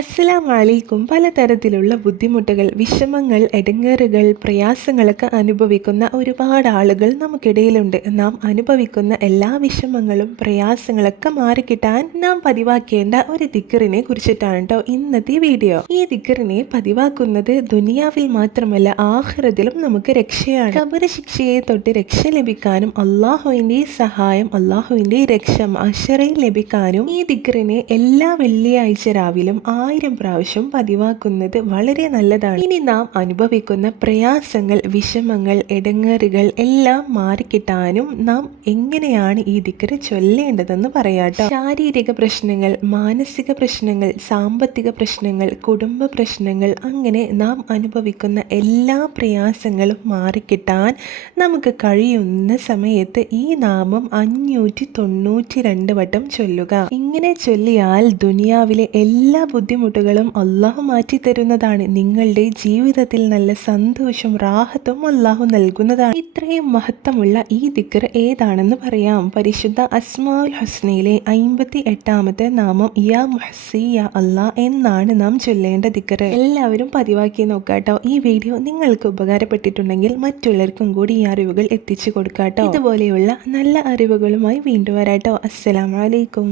അസ്സലാമലൈക്കും. പലതരത്തിലുള്ള ബുദ്ധിമുട്ടുകൾ, വിഷമങ്ങൾ, ഇടങ്ങേറുകൾ, പ്രയാസങ്ങളൊക്കെ അനുഭവിക്കുന്ന ഒരുപാട് ആളുകൾ നമുക്കിടയിലുണ്ട്. നാം അനുഭവിക്കുന്ന എല്ലാ വിഷമങ്ങളും പ്രയാസങ്ങളൊക്കെ മാറിക്കിട്ടാൻ നാം പതിവാക്കേണ്ട ഒരു ദിക്റിനെ കുറിച്ചിട്ടാണ് കേട്ടോ ഇന്നത്തെ വീഡിയോ. ഈ ദിക്റിനെ പതിവാക്കുന്നത് ദുനിയാവിൽ മാത്രമല്ല ആഖിറത്തിലും നമുക്ക് രക്ഷയാണ്. ഖബർ ശിക്ഷയെ തൊട്ട് രക്ഷ ലഭിക്കാനും അള്ളാഹുവിൻ്റെ സഹായം, അള്ളാഹുവിൻ്റെ രക്ഷ അശറയിൽ ലഭിക്കാനും ഈ ദിക്റിനെ എല്ലാ വെള്ളിയാഴ്ച രാവിലും 1000 പ്രാവശ്യം പതിവാക്കുന്നത് വളരെ നല്ലതാണ്. ഇനി നാം അനുഭവിക്കുന്ന പ്രയാസങ്ങൾ, വിഷമങ്ങൾ, ഇടങ്ങേറുകൾ എല്ലാം മാറിക്കിട്ടാനും നാം എങ്ങനെയാണ് ഈ ദിക്റ് ചൊല്ലേണ്ടതെന്ന് പറയാട്ടോ. ശാരീരിക പ്രശ്നങ്ങൾ, മാനസിക പ്രശ്നങ്ങൾ, സാമ്പത്തിക പ്രശ്നങ്ങൾ, കുടുംബ പ്രശ്നങ്ങൾ, അങ്ങനെ നാം അനുഭവിക്കുന്ന എല്ലാ പ്രയാസങ്ങളും മാറിക്കിട്ടാൻ നമുക്ക് കഴിയുന്ന സമയത്ത് ഈ നാമം 592 വട്ടം ചൊല്ലുക. ഇങ്ങനെ ചൊല്ലിയാൽ ദുനിയാവിലെ എല്ലാ ബുദ്ധിമുട്ടുകളും അള്ളാഹു മാറ്റി തരുന്നതാണ്. നിങ്ങളുടെ ജീവിതത്തിൽ നല്ല സന്തോഷം, റാഹത്തും അള്ളാഹു നൽകുന്നതാണ്. ഇത്രയും മഹത്വമുള്ള ഈ ദിക്ർ ഏതാണെന്ന് പറയാം. പരിശുദ്ധ അസ്മാഉൽ ഹുസ്നയിലെ 58ാമത്തെ നാമം യാ മുഹ്സി യാ അല്ലാ എന്നാണ് നാം ചൊല്ലേണ്ട ദിക്ർ. എല്ലാവരും പതിവാക്കി നോക്കാട്ടോ. ഈ വീഡിയോ നിങ്ങൾക്ക് ഉപകാരപ്പെട്ടിട്ടുണ്ടെങ്കിൽ മറ്റുള്ളവർക്കും കൂടി ഈ അറിവുകൾ എത്തിച്ചു കൊടുക്കാട്ടോ. ഇതുപോലെയുള്ള നല്ല അറിവുകളുമായി വീണ്ടും വരാട്ടോ. അസ്സലാമു അലൈക്കും.